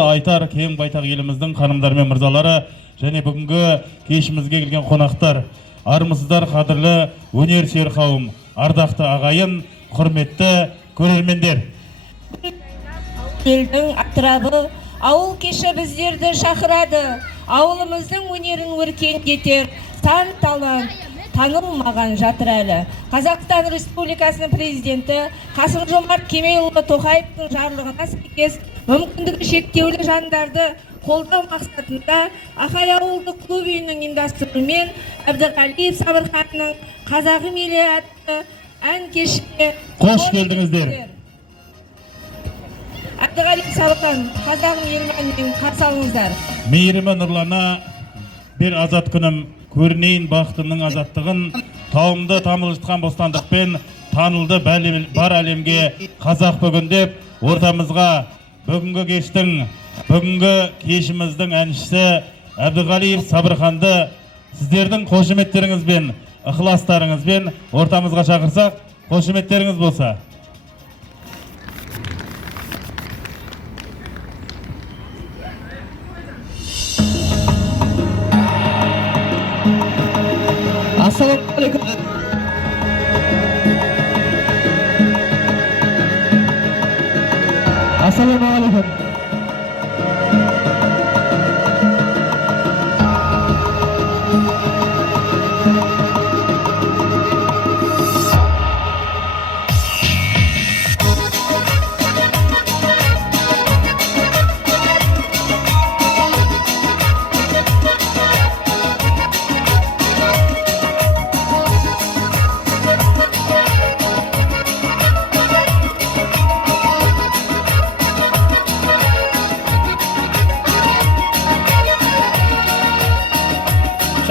Айтар кең байтақ еліміздің ханымдары мен мырзалары және бүгінгі кешімізге келген қонақтар, армысыздар қадірлі өнерсүйер қауым, ардақты ағайын, құрметті көрермендер. Елдің атырабы ауыл кеші біздерді шақырады. Ауылымыздың өнерін өркендетер сан талант танылмаған жатыр әлі. Қазақстан Республикасының президенті Қасым-Жомарт Кемелұлы Тоқаевтың жарлығына сәйкес мүмкіндігі шектеулі жандарды қолдау мақсатында Ақай ауылдық клуб үйінің ұйымдастыруымен Әбдіғалиев Сабырханның Қазағым елі атты ән кешіне қош келдіңіздер. Әбдіғалиев Сабырхан, Қазағым елімен қарсы алыңыздар. Мейірімі нұрлана, бір азат күнім, көрінейін бақытымның азаттығын, тауымды тамылжытқан бостандықпен танылды бар әлемге қазақ бүгін деп, ортамызға бүгінгі кештің, бүгінгі кешіміздің әншісі Әбдіғалиев Сабырханды сіздердің қошеметтеріңізбен, ықыластарыңызбен ортамызға шақырсақ, қошеметтеріңіз болса. Assalamualaikum. Assalamualaikum.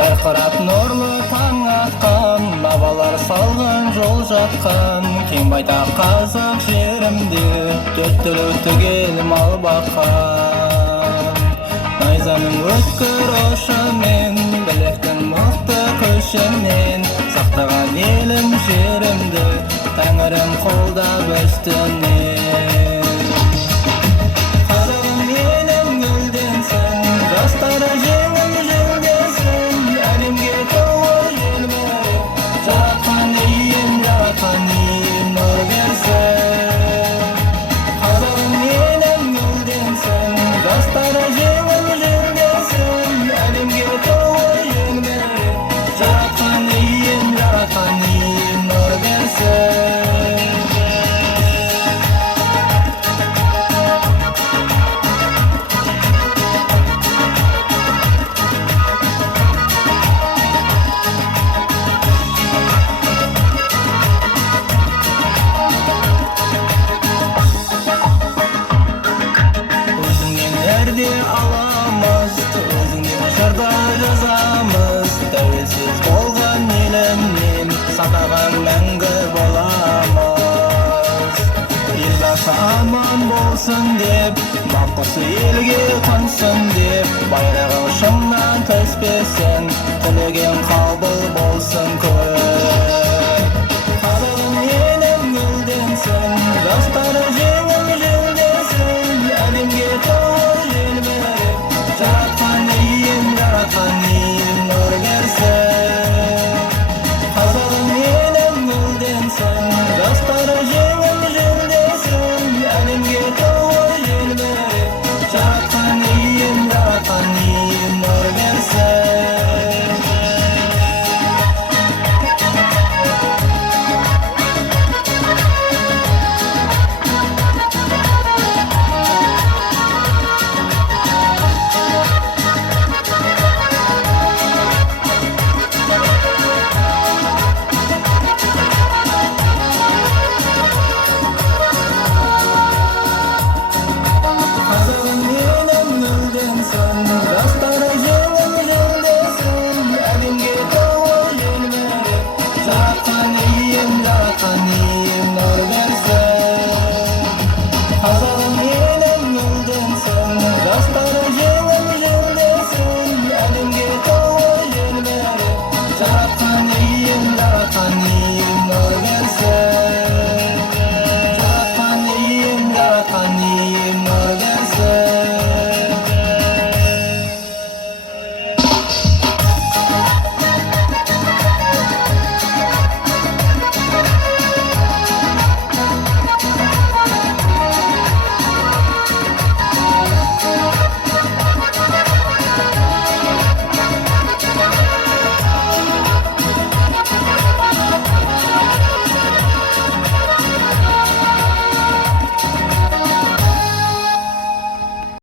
Жарқырап нұрлы таң атқан, бабалар салған жол жатқан, кең байтақ қазақ жерімде төрт түлік түгел мал баққан. Найзаның өткір ұшымен, білектің мықты күшімен сақтаған елім жерімді, тәңірім қолдап үстінен. Қазағым елім гүлденсін, жастары жеңіл жүлдесін, әлемге толы желбіреп, жаратқан ием нұр берсін. Қазағым елім гүлденсін, жастары жеңіл жүлдесін, әлемге толы желбіреп, жаратқан ием нұр берсін. Аламыз, өзіңнен жырда жазамыз, тәуелсіз болған елімнен сақтаған мәңгі боламыз. Елбасы аман болсын деп, бақ құсы елге қонсын деп, байрағы ұшынан түспесін, тілеген қабыл болсын көп. Қазағым елім гүлденсін, жастары жеңіл жүлдесін, әлемге толы желбіреп, жаратқан ием нұр берсін. Қазағым елім гүлденсін, жастары жеңіл жүлдесін, әлемге толы желбіреп, жаратқан